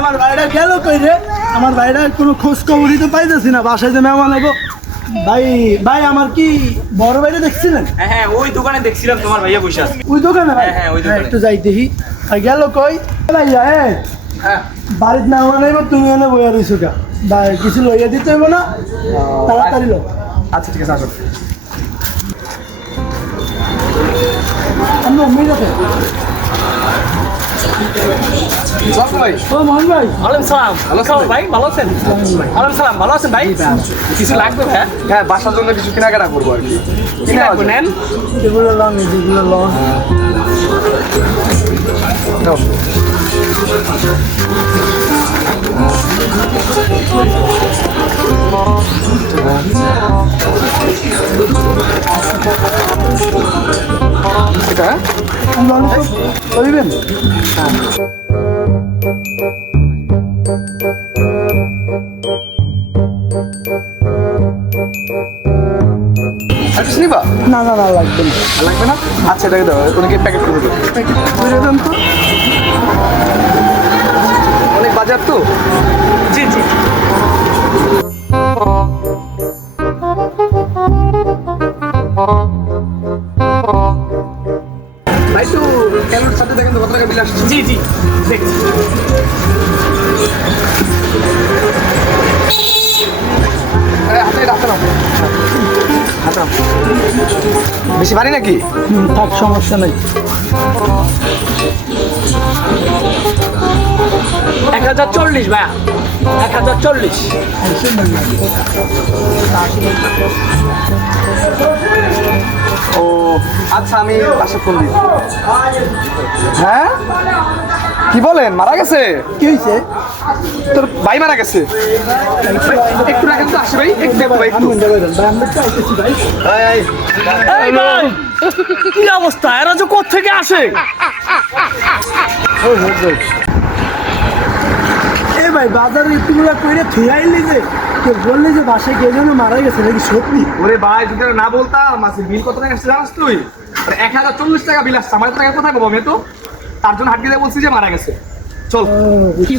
আমার ভাইরা গেল কই রে? আমার ভাইরা কোনো খোঁজ খবরই তো পাইতেছি না। বাসায় যে মেহমান হবো। ভাই ভাই আমার কি বড় ভাইরা দেখছিলেন? হ্যাঁ ওই দোকানে দেখছিলাম তোমার ভাইয়া বসে আছে। ওই দোকানে ভাই? হ্যাঁ ওই দোকানে। একটু যাই দেখি। আর গেল কই? ভাইয়া হ্যাঁ বাড়িতে না বানাইব তুমি এনে বইয়া রইছো কা? ভাই কিছু লইয়া দিতে হইব না? তাড়াতাড়ি লো। আচ্ছা ঠিক আছে আসো। আমরা মিলাতে ভাই ও মোহন ভাই ওয়ালাইকুম সালাম। ভালো আছেন ভাই? ভালো আছেন? ওয়ালাইকুম সালাম। ভালো আছেন ভাই? কিছু লাগবে ভাই? হ্যাঁ বাসার জন্য কিছু কেনাকাটা করবো আর কি। কি লাগবে নেন? যেগুলো লং যেগুলো লং এটা লইবেন? আর কিছু নিবা? না না না লাগবে না। লাগবে না? আচ্ছা এটাকে দাও, ওনাকে প্যাকেট করে দেবো। করে দেন তো। অনেক বাজার তো। জি জি। ভাই তো ক্যালোর সাথে দেখেন তো কত টাকা বিল আসছে। জি জি দেখছি। হাতে রাখতে নাও, হাতে নাও। বেশি ভারী নাকি? থাক সমস্যা নেই। 1040 ভাইয়া, 1040। ও আচ্ছা আমি বাসা ফোন দিই। হ্যাঁ কি বলেন, মারা গেছে? কি হয়েছে? তোর ভাই মারা গেছে? একটু রাখেন তো, আসে ভাই একটু দেখো ভাই একটু। আমরা তো আইতেছি ভাই। এই ভাই কি অবস্থা? এরা যে কোত্থেকে আসে? এ ভাই বাজারে ইতুগুলা কইরে থুয়াইলি যে কেউ বললি যে বাসায় কে যেন মারা গেছে নাকি সত্যি? ওরে ভাই যদি না বলতাম মাসে বিল কত টাকা আসছে জানাস তুই? 1040 টাকা বিল আসছে। আমার টাকা কোথায় পাবো আমি? তো তার জন্য হাট গিয়ে বলছি যে মারা গেছে। চল। কি